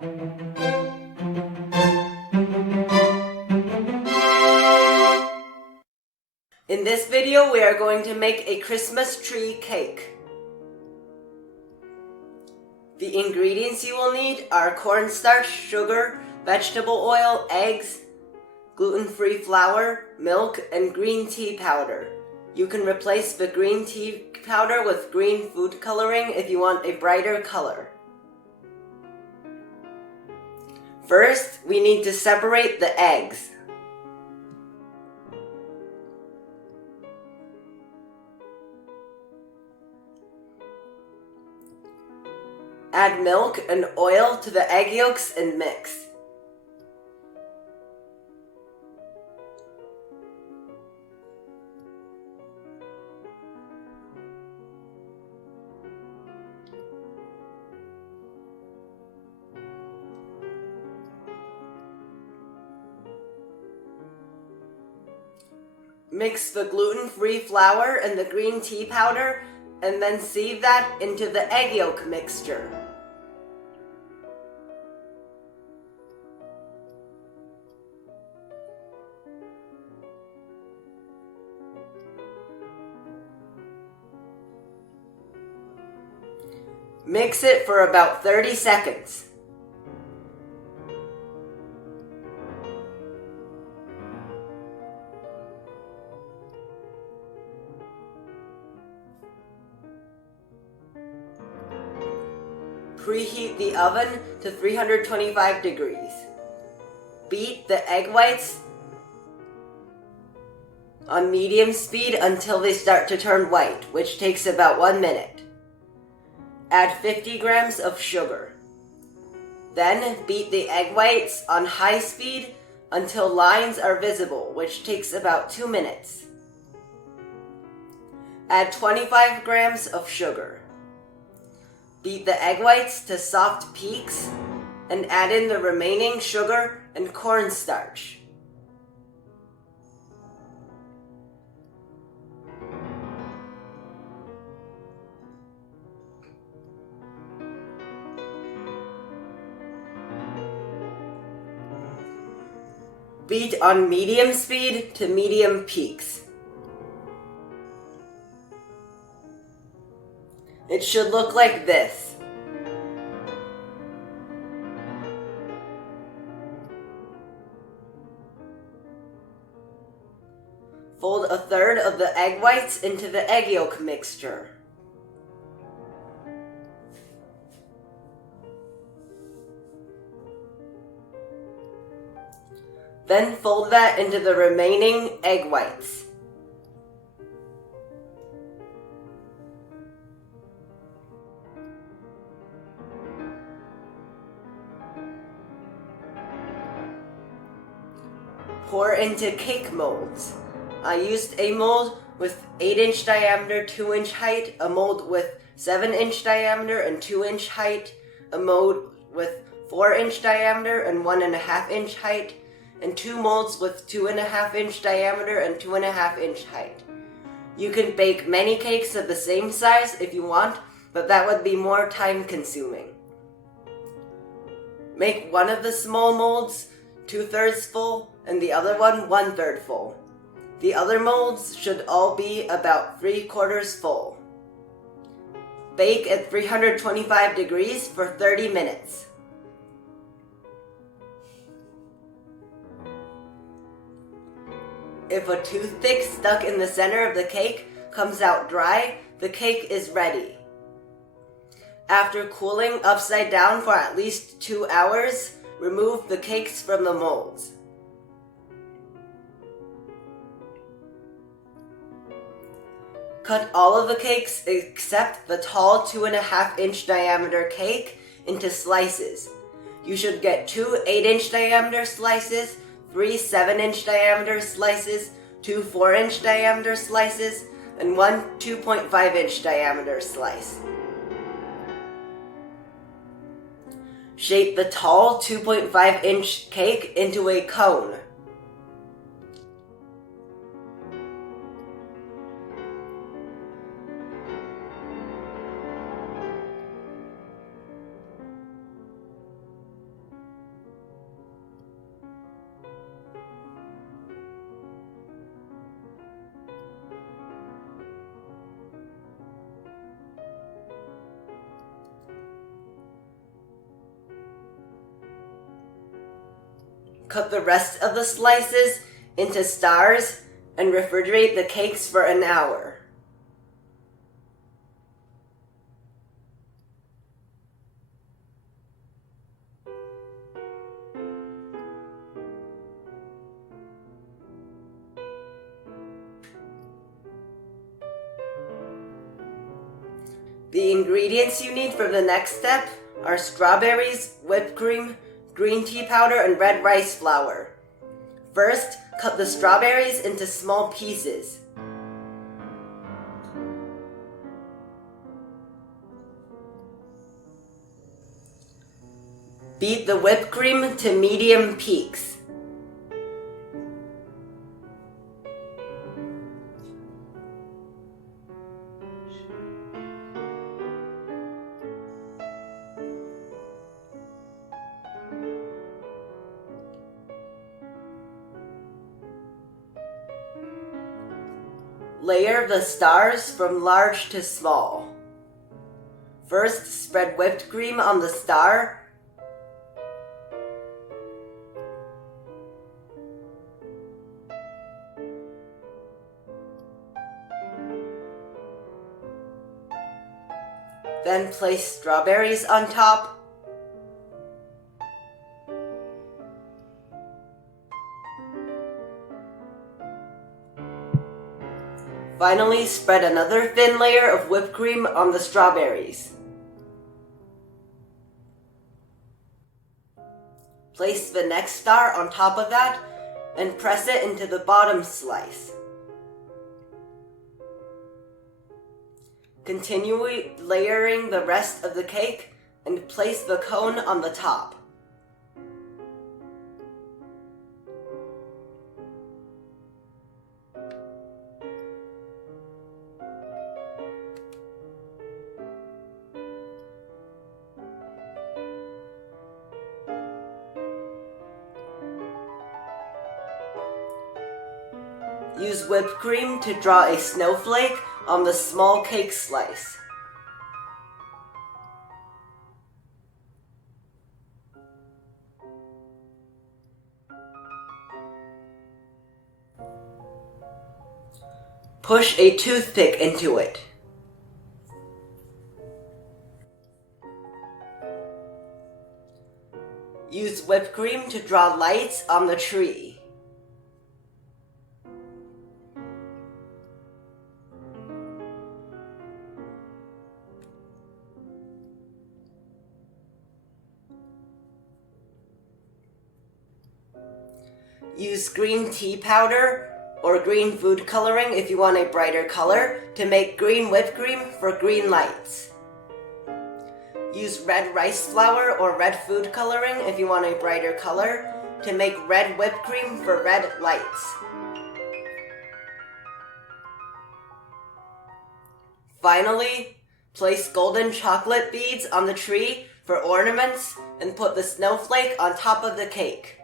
In this video, we are going to make a Christmas tree cake. The ingredients you will need are cornstarch, sugar, vegetable oil, eggs, gluten-free flour, milk, and green tea powder. You can replace the green tea powder with green food coloring if you want a brighter color. First, we need to separate the eggs. Add milk and oil to the egg yolks and mix. Mix the gluten-free flour and the green tea powder, and then sieve that into the egg yolk mixture. Mix it for about 30 seconds. Preheat the oven to 325 degrees. Beat the egg whites on medium speed until they start to turn white, which takes about 1 minute. Add 50 grams of sugar. Then beat the egg whites on high speed until lines are visible, which takes about 2 minutes. Add 25 grams of sugar. Beat the egg whites to soft peaks and add in the remaining sugar and cornstarch. Beat on medium speed to medium peaks. It should look like this. Fold a third of the egg whites into the egg yolk mixture. Then fold that into the remaining egg whites. Pour into cake molds. I used a mold with 8-inch diameter, 2-inch height, a mold with 7-inch diameter and 2-inch height, a mold with 4-inch diameter and 1.5-inch height, and 2 molds with 2.5-inch diameter and 2.5-inch height. You can bake many cakes of the same size if you want, but that would be more time consuming. Make one of the small molds 2/3 full and the other one 1/3 full. The other molds should all be about 3/4 full. Bake at 325 degrees for 30 minutes. If a toothpick stuck in the center of the cake comes out dry, the cake is ready. After cooling upside down for at least 2 hours, remove the cakes from the molds. Cut all of the cakes except the tall 2.5-inch diameter cake into slices. You should get 2 8-inch diameter slices, 3 7-inch diameter slices, 2 4-inch diameter slices, and 1 2.5-inch diameter slice. Shape the tall 2.5-inch cake into a cone. Cut the rest of the slices into stars and refrigerate the cakes for an hour. The ingredients you need for the next step are strawberries, whipped cream, green tea powder, and red rice flour. First, cut the strawberries into small pieces. Beat the whipped cream to medium peaks. Layer the stars from large to small. First, spread whipped cream on the star. Then place strawberries on top. Finally, spread another thin layer of whipped cream on the strawberries. Place the next star on top of that and press it into the bottom slice. Continue layering the rest of the cake and place the cone on the top. Use whipped cream to draw a snowflake on the small cake slice. Push a toothpick into it. Use whipped cream to draw lights on the tree. Use green tea powder or green food coloring if you want a brighter color to make green whipped cream for green lights. Use red rice flour or red food coloring if you want a brighter color to make red whipped cream for red lights. Finally, place golden chocolate beads on the tree for ornaments and put the snowflake on top of the cake.